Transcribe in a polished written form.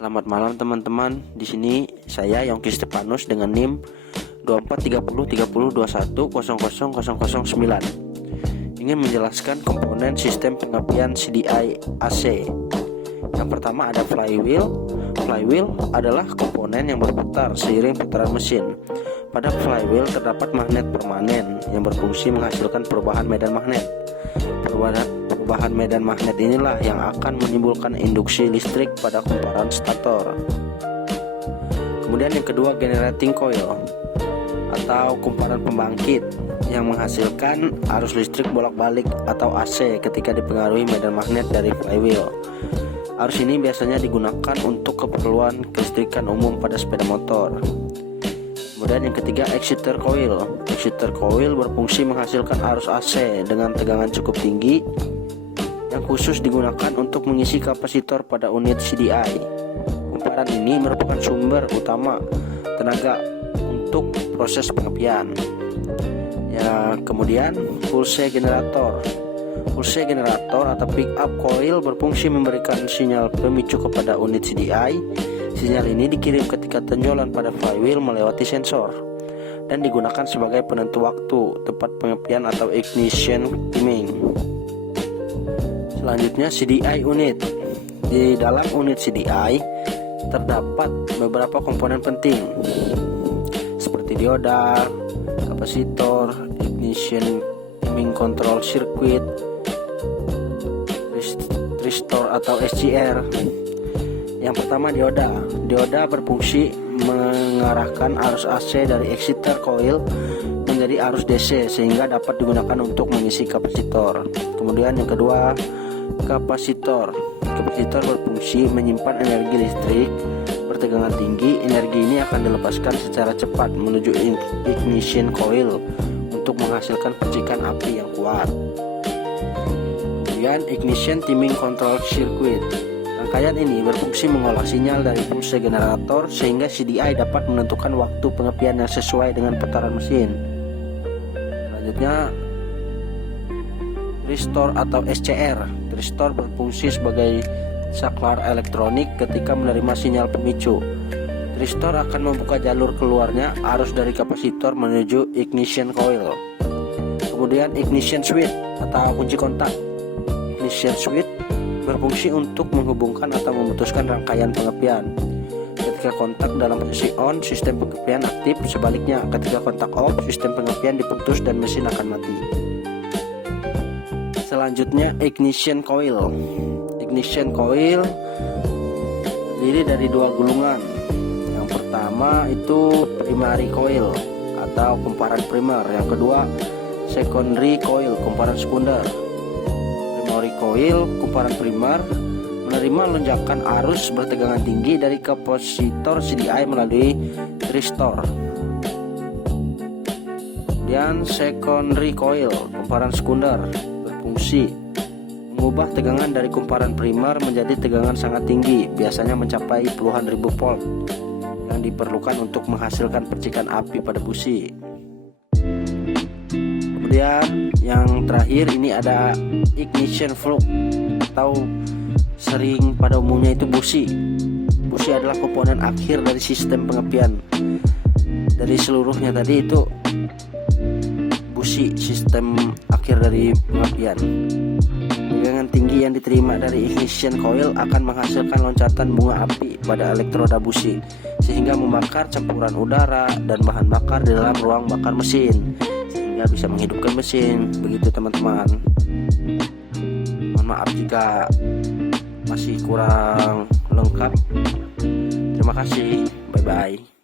Selamat malam teman-teman. Di sini saya Yongki Stepanus dengan NIM 243030210009 ingin menjelaskan komponen sistem pengapian CDI AC. Yang pertama ada flywheel. Flywheel adalah komponen yang berputar seiring putaran mesin. Pada flywheel terdapat magnet permanen yang berfungsi menghasilkan perubahan medan magnet. Perubahan medan magnet inilah yang akan menimbulkan induksi listrik pada kumparan stator. Kemudian yang kedua, generating coil atau kumparan pembangkit yang menghasilkan arus listrik bolak-balik atau AC ketika dipengaruhi medan magnet dari flywheel. Arus ini biasanya digunakan untuk keperluan kelistrikan umum pada sepeda motor. Kemudian yang ketiga, exciter coil. Exciter coil berfungsi menghasilkan arus AC dengan tegangan cukup tinggi yang khusus digunakan untuk mengisi kapasitor pada unit CDI. Kumparan ini merupakan sumber utama tenaga untuk proses pengapian. Ya, kemudian pulse generator. Pulse generator atau pick up coil berfungsi memberikan sinyal pemicu kepada unit CDI. Sinyal ini dikirim ketika tonjolan pada flywheel melewati sensor dan digunakan sebagai penentu waktu tepat pengapian atau ignition timing. Selanjutnya CDI unit. Di dalam unit CDI terdapat beberapa komponen penting seperti dioda, kapasitor, ignition timing control circuit, resistor atau SCR. Yang pertama, dioda. Dioda berfungsi mengarahkan arus AC dari exciter coil menjadi arus DC sehingga dapat digunakan untuk mengisi kapasitor. Kemudian yang kedua, kapasitor. Kapasitor berfungsi menyimpan energi listrik bertegangan tinggi. Energi ini akan dilepaskan secara cepat menuju ignition coil untuk menghasilkan percikan api yang kuat. Kemudian ignition timing control circuit. Rangkaian ini berfungsi mengolah sinyal dari pulse generator sehingga CDI dapat menentukan waktu pengapian yang sesuai dengan putaran mesin. Selanjutnya, tristor atau SCR. Tristor berfungsi sebagai saklar elektronik ketika menerima sinyal pemicu. Tristor akan membuka jalur keluarnya arus dari kapasitor menuju ignition coil. Kemudian ignition switch atau kunci kontak. Ignition switch berfungsi untuk menghubungkan atau memutuskan rangkaian pengapian. Ketika kontak dalam posisi on, sistem pengapian aktif. Sebaliknya, ketika kontak off, sistem pengapian diputus dan mesin akan mati. Selanjutnya, ignition coil. Ignition coil terdiri dari dua gulungan. Yang pertama itu primary coil atau kumparan primer. Yang kedua, secondary coil, kumparan sekunder. Primary coil, kumparan primer, menerima lonjakan arus bertegangan tinggi dari kapasitor CDI melalui tristor. Kemudian secondary coil, kumparan sekunder, berfungsi mengubah tegangan dari kumparan primer menjadi tegangan sangat tinggi, biasanya mencapai puluhan ribu volt yang diperlukan untuk menghasilkan percikan api pada busi. Kemudian yang terakhir ini ada ignition flux atau sering pada umumnya itu busi. Busi adalah komponen akhir dari sistem pengapian. Dari seluruhnya tadi itu busi sistem akhir dari pengapian. Tegangan tinggi yang diterima dari ignition coil akan menghasilkan loncatan bunga api pada elektroda busi sehingga membakar campuran udara dan bahan bakar di dalam ruang bakar mesin sehingga bisa menghidupkan mesin. Begitu teman-teman. Mohon maaf jika masih kurang lengkap. Terima kasih. Bye bye.